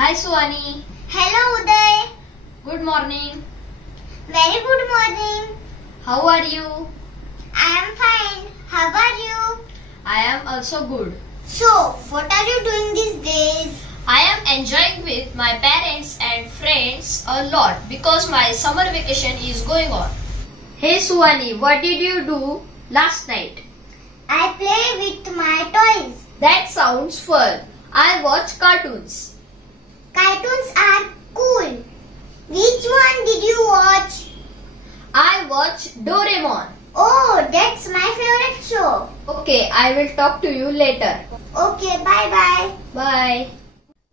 Hi Suhani. Hello Uday. Good morning. Very good morning. How are you? I am fine. How are you? I am also good. So, what are you doing these days? I am enjoying with my parents and friends a lot because my summer vacation is going on. Hey Suhani, what did you do last night? I play with my toys. That sounds fun. I watch cartoons. Cartoons are cool. Which one did you watch? I watch Doraemon. Oh, that's my favorite show. Okay, I will talk to you later. Okay, bye bye. Bye.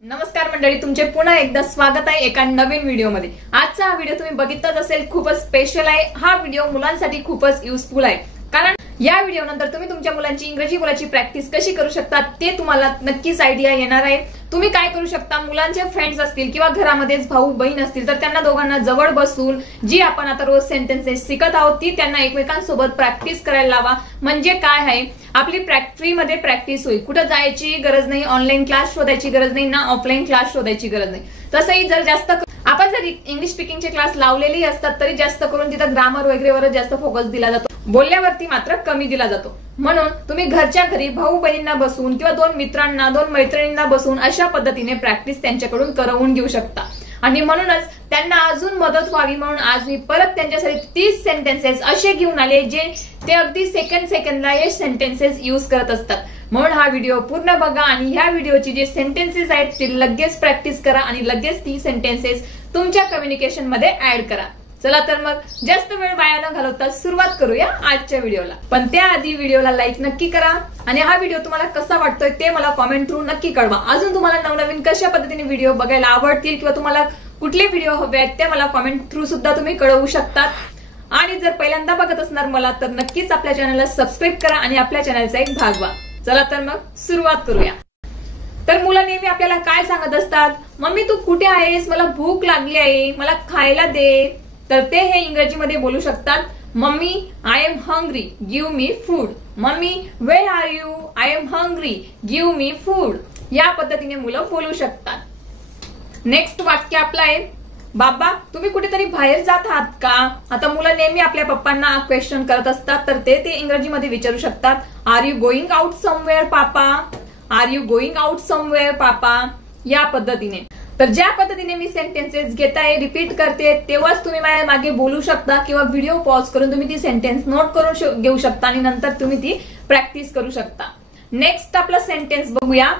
नमस्कार मंडळी, तुमचे पुन्हा एकदा स्वागत आहे एका नवीन व्हिडिओमध्ये. आजचा हा व्हिडिओ तुम्ही बघितलाच असेल, खूपच स्पेशल आहे. हा व्हिडिओ मुलांसाठी खूपच युजफुल आहे, कारण या व्हिडिओ नंतर तुम्ही तुमच्या मुलांची इंग्रजी बोलायची प्रॅक्टिस कशी करू शकता ते तुम्हाला नक्कीच आयडिया येणार आहे. तुम्ही काय करू शकता, मुलांचे फ्रेंड्स असतील किंवा घरामध्येच भाऊ बहीण असतील तर त्यांना दोघांना जवळ बसून जी आपण आता रोज सेंटेन्सेस शिकत आहोत ती त्यांना एकमेकांसोबत प्रॅक्टिस करायला लावा. म्हणजे काय आहे, आपली फ्री मध्ये प्रॅक्टिस होईल. कुठं जायची गरज नाही, ऑनलाईन क्लास शोधायची गरज नाही ना, ऑफलाईन क्लास शोधायची गरज नाही. तसंही जर जास्त आपण जर इंग्लिश स्पीकिंगचे क्लास लावलेली असतात तरी जास्त करून तिथं ग्रामर वगैरेवर जास्त फोकस दिला जातो, बोलण्यावरती मात्र कमी दिला जातो. म्हणून तुम्ही घरच्या घरी भाऊ बहिणींना बसून किंवा दोन मित्रांना दोन मैत्रिणींना बसून अशा पद्धतीने प्रॅक्टिस त्यांच्याकडून करवून घेऊ शकता. आणि म्हणूनच त्यांना अजून मदत व्हावी म्हणून आज मी परत त्यांच्यासाठी 30 सेंटेन्सेस असे घेऊन आले जे ते अगदी सेकंदला हे सेंटेन्सेस यूज करत असतात. म्हणून हा व्हिडिओ पूर्ण बघा आणि ह्या व्हिडिओची जे सेंटेन्सेस आहेत ते लगेच प्रॅक्टिस करा आणि लगेच ती सेंटेन्सेस तुमच्या कम्युनिकेशन मध्ये ऍड करा. चला तर मग जास्त वेळ वाया न घालवता सुरुवात करूया आजच्या व्हिडिओला. पण त्याआधी व्हिडिओला लाईक नक्की करा आणि हा व्हिडिओ तुम्हाला कसा वाटतोय ते मला कॉमेंट थ्रू नक्की कळवा. अजून तुम्हाला नवनवीन कशा पद्धतीने व्हिडिओ बघायला आवडतील किंवा तुम्हाला कुठले व्हिडिओ हवे आहेत ते मला कॉमेंट थ्रू सुद्धा तुम्ही कळवू शकतात. आणि जर पहिल्यांदा बघत असणार मला तर नक्कीच आपल्या चॅनलला सबस्क्राईब करा आणि आपल्या चॅनलचा एक भाग व्हा. चला तर मग सुरुवात करूया. तर मुलं नेहमी आपल्याला काय सांगत असतात, मम्मी तू कुठे आहेस, मला भूक लागली आहे, मला खायला दे. तर ते हे इंग्रजीमध्ये बोलू शकतात, mummy I am hungry, give me food. Mummy where are you, I am hungry, give me food. या पद्धतीने मुलं बोलू शकतात. नेक्स्ट वाक्य आपलं आहे, बाबा तुम्ही कुठेतरी बाहेर जात आहात का. आता मुलं नेहमी आपल्या पप्पांना क्वेश्चन करत असतात तर ते इंग्रजीमध्ये विचारू शकतात, are you going out somewhere papa, are you going out somewhere papa. या पद्धतीने. तर ज्या पद्धतीने मी सेंटेन्सेस घेताय रिपीट करते तेव्हाच तुम्ही माझ्या मागे बोलू शकता किंवा व्हिडिओ पॉज करून तुम्ही ती सेंटेन्स नोट करून घेऊ शकता आणि नंतर तुम्ही ती प्रॅक्टिस करू शकता. नेक्स्ट आपला सेंटेन्स बघूया,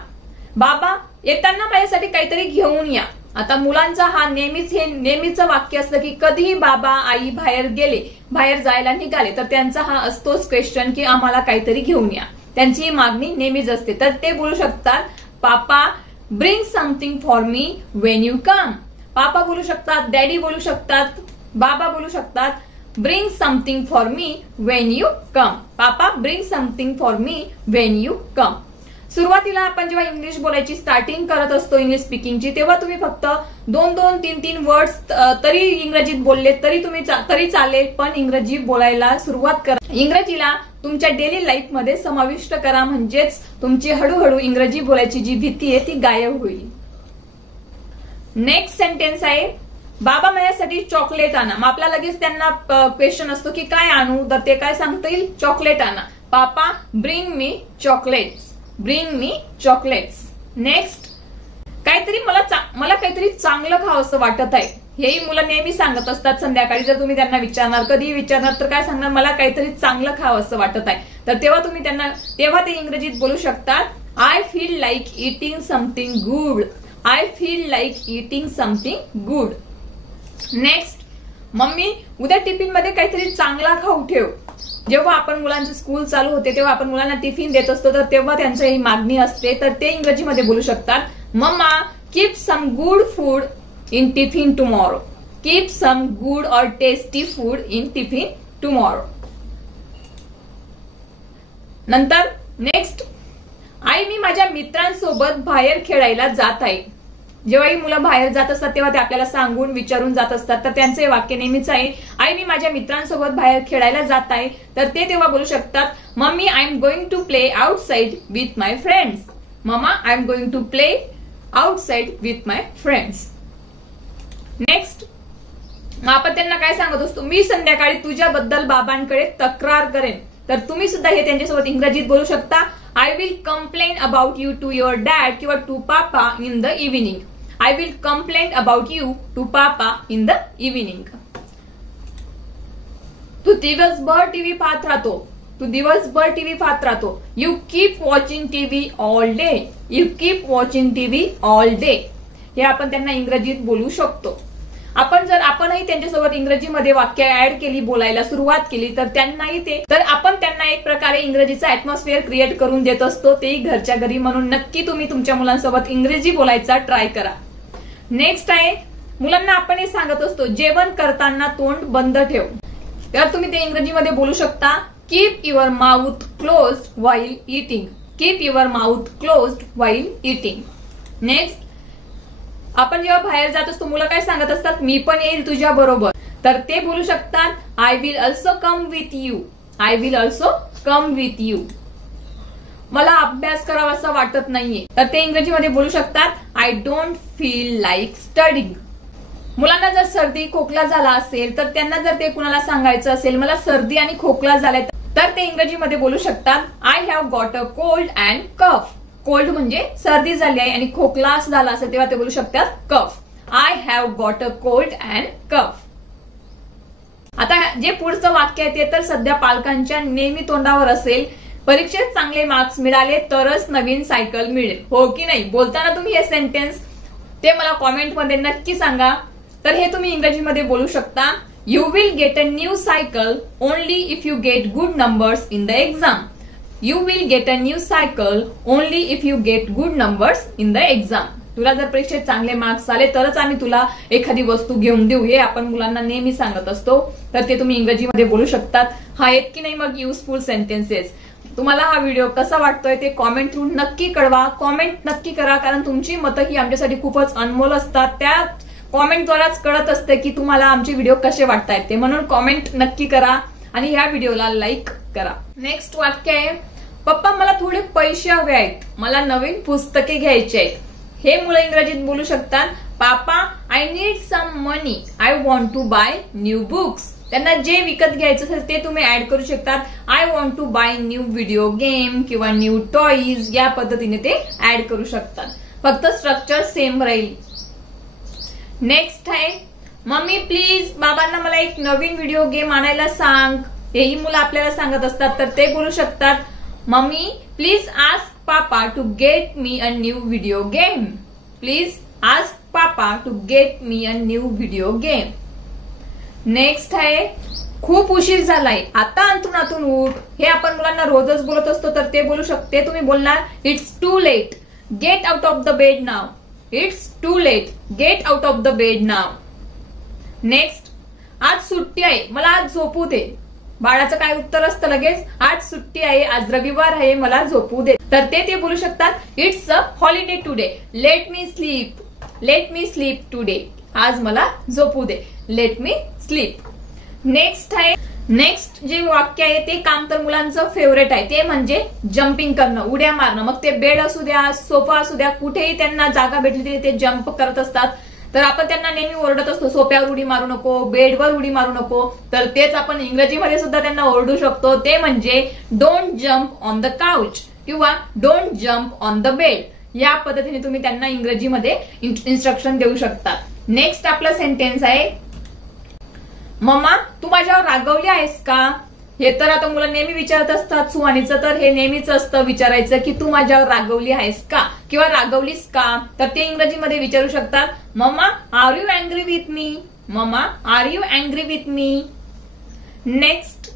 बाबा येताना माझ्यासाठी काहीतरी घेऊन या. आता मुलांचा हा नेहमीचं वाक्य असतं की कधीही बाबा आई बाहेर जायला निघाले तर त्यांचा हा असतोच क्वेश्चन की आम्हाला काहीतरी घेऊन या. त्यांची ही मागणी नेहमीच असते. तर ते बोलू शकतात, papa bring something for me when you come. Papa बोलू शकतात, डॅडी बोलू शकतात, बाबा बोलू शकतात, bring something for me when you come. Papa bring something for me when you come. सुरुवातीला आपण जेव्हा इंग्लिश बोलायची स्टार्टिंग करत असतो इंग्लिश स्पीकिंगची तेव्हा तुम्ही फक्त 2-2, 3-3 वर्ड्स तरी इंग्रजीत बोलले तरी चालेल, पण इंग्रजी बोलायला सुरुवात करा. इंग्रजीला तुमच्या डेली लाईफ मध्ये समाविष्ट करा, म्हणजेच तुमची हळूहळू इंग्रजी बोलायची जी भीती आहे ती गायब होईल. नेक्स्ट सेंटेन्स आहे, बाबा माझ्यासाठी चॉकलेट आणा. मग आपला लगेच त्यांना क्वेश्चन असतो की काय आणू, तर ते काय सांगता येईल, चॉकलेट आणा. Papa bring me chocolates, bring me chocolates. Next, काहीतरी मला काहीतरी चांगलं खावं असं वाटत आहे. हेही मुलं नेहमी सांगत असतात संध्याकाळी. जर तुम्ही त्यांना विचारणार, कधी विचारणार तर काय सांगणार, मला काहीतरी चांगलं खावं असं वाटत आहे. तर तेव्हा ते इंग्रजीत बोलू शकतात, I feel like eating something good, I feel like eating something good. Next, mummy उद्या टिफिन मध्ये काहीतरी चांगला खाऊ ठेव. जेव्हा आपण मुलांची स्कूल चालू होते तेव्हा आपण मुलांना टिफिन देत असतो तर तेव्हा त्यांची ही मागणी असते. तर ते इंग्रजीमध्ये बोलू शकतात, mamma keep some good food in tiffin tomorrow, keep some good और tasty food in tiffin tomorrow. नंतर नेक्स्ट, आई मी माझ्या मित्रांसोबत बाहेर खेळायला जात आहे. जेव्हाही मुलं बाहेर जात असतात तेव्हा ते आपल्याला सांगून विचारून जात असतात. तर त्यांचे वाक्य नेहमीच आहे, आई मी माझ्या मित्रांसोबत बाहेर खेळायला जात आहे. तर ते तेव्हा बोलू शकतात, mummy I am going to play outside with my friends. Mamma I am going to play outside with my friends. Next आपण त्यांना काय सांगत असतो, मी संध्याकाळी तुझ्याबद्दल बाबांकडे तक्रार करेन. तर तुम्ही सुद्धा हे त्यांच्यासोबत इंग्रजीत बोलू शकता. I will complain about you to your dad किंवा to papa in the evening. I will complain about you to papa in the evening. तू दिवसभर टीव्ही पाहत राहतो. तू दिवसभर टीव्ही पाहत राहतो. You keep watching TV all day. You keep watching TV all day. हे आपण त्यांना इंग्रजीत बोलू शकतो. आपणही त्यांच्यासोबत इंग्रजीमध्ये वाक्य ऍड केली, बोलायला सुरुवात केली तर आपण त्यांना एक प्रकारे इंग्रजीचा ऍटमॉस्फिअर क्रिएट करून देत असतो, तेही घरच्या घरी. म्हणून नक्की तुम्ही तुमच्या मुलांसोबत इंग्रजी बोलायचा ट्राय करा. नेक्स्ट आहे, मुलांना आपण हे सांगत असतो, जेवण करताना तोंड बंद ठेव. तर तुम्ही ते इंग्रजीमध्ये बोलू शकता, keep your mouth closed while eating. Keep your mouth closed while eating. Next, आपण जेव्हा बाहेर जात असतो मुलं काय सांगत असतात, मी पण येईल तुझ्या बरोबर. तर ते बोलू शकतात, I will also come with you. I will also come with you. मला अभ्यास करावासा वाटत नाहीये. तर ते इंग्रजीमध्ये बोलू शकतात, I don't feel like studying. मुलांना जर सर्दी खोकला झाला असेल तर त्यांना जर ते कुणाला सांगायचं असेल मला सर्दी आणि खोकला झालाय, तर ते इंग्रजीमध्ये बोलू शकतात, I have got a cold and cough. Cold म्हणजे सर्दी झाली आहे आणि खोकला झाला असेल तेव्हा ते बोलू शकतात cough. I have got a cold and cough. आता जे पुढचं वाक्य आहे ते तर सध्या पालकांच्या नेहमी तोंडावर असेल, परीक्षेत चांगले मार्क्स मिळाले तरच नवीन सायकल मिळेल. हो की नाही? बोलताना तुम्ही हे सेंटेन्स ते मला कॉमेंटमध्ये नक्की सांगा. तर हे तुम्ही इंग्रजीमध्ये बोलू शकता, you will get a new cycle only if you get good numbers in the exam. You will get a new cycle only if you get good numbers in the exam. तुला जर परीक्षेत चांगले मार्क्स आले तरच आम्ही तुला एखादी वस्तू घेऊन देऊ, हे आपण मुलांना नेहमी सांगत असतो. तर ते तुम्ही इंग्रजीमध्ये बोलू शकतात. हा आहेत की नाही मग युजफुल सेंटेन्सेस. तुम्हाला हा व्हिडिओ कसा वाटतोय ते कॉमेंट थ्रू नक्की कळवा. कॉमेंट नक्की करा, कारण तुमची मतं ही आमच्यासाठी खूपच अनमोल असतात. त्या कॉमेंटद्वाराच कळत असते की तुम्हाला आमचे व्हिडिओ कसे वाटतायत ते. म्हणून कॉमेंट नक्की करा आणि ह्या व्हिडिओला लाईक करा. नेक्स्ट वाक्य आहे, पप्पा मला थोडे पैसे हवे आहेत. मला नवीन पुस्तके घ्यायची आहेत. हे मुलं इंग्रजीत बोलू शकतात, papa I need some money. I want to buy new books. त्यांना जे विकत घ्यायचं असेल ते तुम्ही ऍड करू शकतात. I want to buy new video game किंवा न्यू टॉईज, या पद्धतीने ते ऍड करू शकतात. फक्त स्ट्रक्चर सेम राहील. नेक्स्ट आहे, मम्मी प्लीज बाबांना मला एक नवीन व्हिडिओ गेम आणायला सांग. हेही मुलं आपल्याला सांगत असतात. तर ते बोलू शकतात, mummy please ask papa to get me a new video game. Please ask papa to get me a new video game. Next आहे, खूप उशीर झालाय, आता अंथरुणातून उठ. हे आपण मुलांना रोजच बोलत असतो. तर ते बोलू शकते, तुम्ही बोलणार, it's too late, get out of the bed now. It's too late, get out of the bed now. Next, आज सुट्टी आहे, मला आज झोपू दे. बाळाचं काय उत्तर असतं लगेच, आज सुट्टी आहे, आज रविवार आहे, मला झोपू दे. तर ते बोलू शकतात, it's a holiday today, let me sleep. Let me sleep today. आज मला झोपू दे, लेट मी स्लीप. नेक्स्ट आहे, नेक्स्ट जे वाक्य आहे ते काम तर मुलांचं फेवरेट आहे, ते म्हणजे जम्पिंग करणं, उड्या मारणं. मग ते बेड असू द्या, सोफा असू द्या, कुठेही त्यांना जागा भेटली तरी ते जम्प करत असतात. तर आपण त्यांना नेहमी ओरडत असतो, सोफ्यावर उडी मारू नको, बेडवर उडी मारू नको. तर तेच आपण इंग्रजीमध्ये सुद्धा त्यांना ओरडू शकतो, ते म्हणजे don't jump on the couch किंवा don't jump on the bed. या पद्धतीने तुम्ही त्यांना इंग्रजीमध्ये इन्स्ट्रक्शन देऊ शकता. नेक्स्ट आपला सेंटेन्स आहे, मम्मा तू माझ्यावर रागवली आहेस का. हे तर आता मुलं नेहमी विचारत असतात. सुहानीचं तर हे नेहमीच असतं विचारायचं की तू माझ्यावर रागवली आहेस का किंवा रागवलीस का. तर ते इंग्रजीमध्ये विचारू शकतात, mamma are you angry with me. Mamma are you angry with me. Next,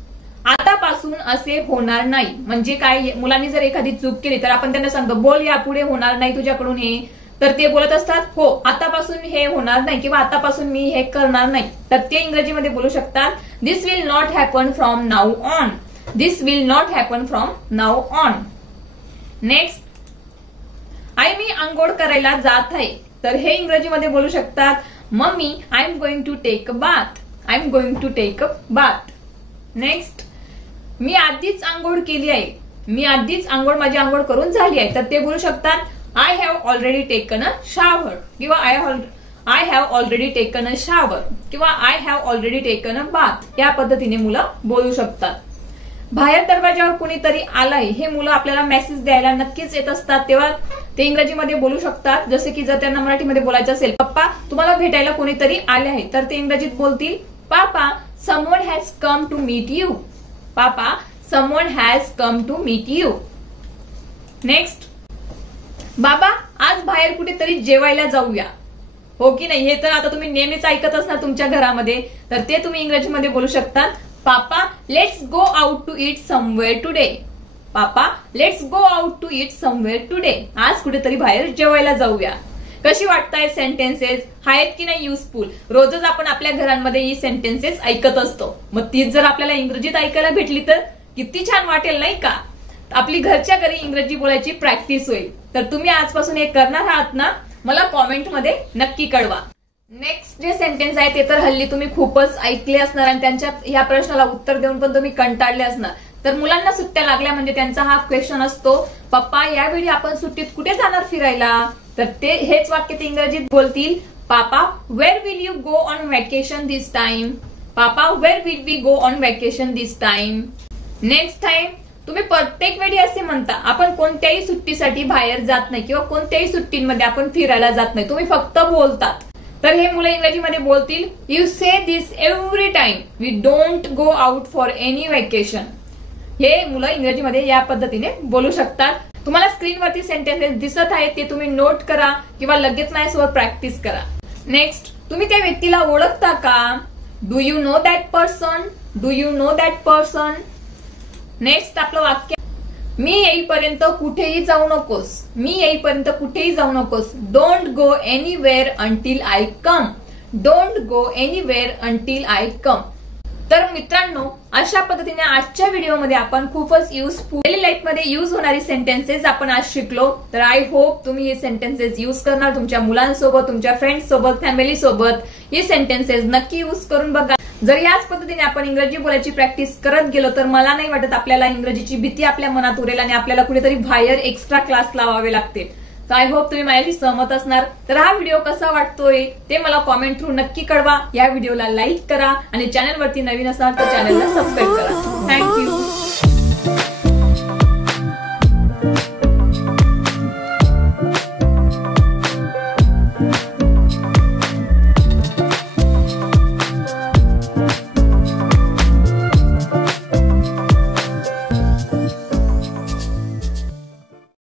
आतापासून असे होणार नाही. म्हणजे काय, मुलांनी जर एखादी चूक केली तर आपण त्यांना सांगतो, बोल यापुढे होणार नाही तुझ्याकडून हे. तर ते बोलत असतात, हो आतापासून हे होणार नाही किंवा आतापासून मी हे करणार नाही. तर ते इंग्रजीमध्ये बोलू शकतात, this will not happen from now on. This will not happen from now on. Next, आई मी आंघोळ करायला जात आहे. तर हे इंग्रजीमध्ये बोलू शकतात, mummy I am going to take a bath. I am going to take a bath. Next, मी आधीच आंघोळ केली आहे. मी आधीच माझी आंघोळ करून झाली आहे. तर ते बोलू शकतात, I have already taken a shower किंवा I have already taken a shower किंवा I have already taken a bath या पद्धतीने मुलं बोलू शकतात. बाहेर दरवाजावर कुणीतरी आलाय हे मुलं आपल्याला मेसेज द्यायला नक्कीच येत असतात, तेव्हा ते इंग्रजीमध्ये बोलू शकतात. जसे की जर त्यांना मराठीमध्ये बोलायचं असेल, पप्पा तुम्हाला भेटायला कोणीतरी आले आहे, तर ते इंग्रजीत बोलतील papa someone has come to meet you. Papa someone has come to meet you. Next, बाबा आज बाहेर कुठेतरी जेवायला जाऊया. हो की नाही, हे तर आता तुम्ही नेहमीच ऐकत असणार तुमच्या घरामध्ये, तर ते तुम्ही इंग्रजीमध्ये बोलू शकतात papa let's go out to eat somewhere today. Papa let's go out to eat somewhere today. आज कुठेतरी बाहेर जेवायला जाऊया. कशी वाटताय सेंटेन्सेस? आहेत की नाही युजफुल? रोजच आपण आपल्या घरांमध्ये ही सेंटेन्सेस ऐकत असतो, मग तीच जर आपल्याला इंग्रजीत ऐकायला भेटली तर किती छान वाटेल नाही का? आपली घरच्या घरी इंग्रजी बोलायची प्रॅक्टिस होईल. तर तुम्ही आजपासून हे करणार आहात ना? मला कॉमेंटमध्ये नक्की कळवा. नेक्स्ट जे सेंटेन्स आहे ते तर हल्ली तुम्ही खूपच ऐकले असणार आणि त्यांच्या या प्रश्नाला उत्तर देऊन पण तुम्ही कंटाळले असणार. तर मुलांना सुट्ट्या लागल्या म्हणजे त्यांचा हा क्वेश्चन असतो, पप्पा यावेळी आपण सुट्टीत कुठे जाणार फिरायला? तर ते हेच वाक्य ते इंग्रजीत बोलतील, papa where will you go on vacation this time. Papa where will we go on vacation this time. Next time तुम्ही प्रत्येक वेळी असे म्हणता आपण कोणत्याही सुट्टीसाठी बाहेर जात नाही किंवा कोणत्याही सुट्टींमध्ये आपण फिरायला जात नाही, तुम्ही फक्त बोलतात. तर हे मुलं इंग्रजीमध्ये बोलतील, you say this every time we don't go out for any vacation. हे मुलं इंग्रजीमध्ये या पद्धतीने बोलू शकतात. तुम्हाला स्क्रीनवरती सेंटेन्सेस दिसत आहेत ते तुम्ही नोट करा किंवा लगेच माझ्यासोबत प्रॅक्टिस करा. नेक्स्ट, तुम्ही त्या व्यक्तीला ओळखता का? Do you know that person? Do you know that person. Next आपलं वाक्य, मी येईपर्यंत कुठेही जाऊ नकोस. मी येईपर्यंत कुठेही जाऊ नकोस. Don't go anywhere until I come. Don't go anywhere until I come. तर मित्रांनो, अशा पद्धतीने आजच्या व्हिडिओमध्ये आपण खूपच युजफुल डेली लाईफ मध्ये युज होणारी सेंटेन्सेस आपण आज शिकलो. तर आय होप तुम्ही हे सेंटेन्सेस युज करणार तुमच्या मुलांसोबत, तुमच्या फ्रेंड्स सोबत, फॅमिली सोबत. हे सेंटेन्सेस नक्की युज करून बघा. जर याच पद्धतीने आपण इंग्रजी बोलायची प्रॅक्टिस करत गेलो तर मला नाही वाटत आपल्याला इंग्रजीची भीती आपल्या मनात उरेल आणि आपल्याला कुठेतरी बाहेर एक्स्ट्रा क्लास लावावे लागतील. तर आय होप तुम्ही माझ्याशी सहमत असणार. तर हा व्हिडिओ कसा वाटतोय ते मला कॉमेंट थ्रू नक्की कळवा. या व्हिडिओला लाईक करा आणि चॅनलवरती नवीन असाल तर चॅनलला सबस्क्राईब करा. थँक्यू.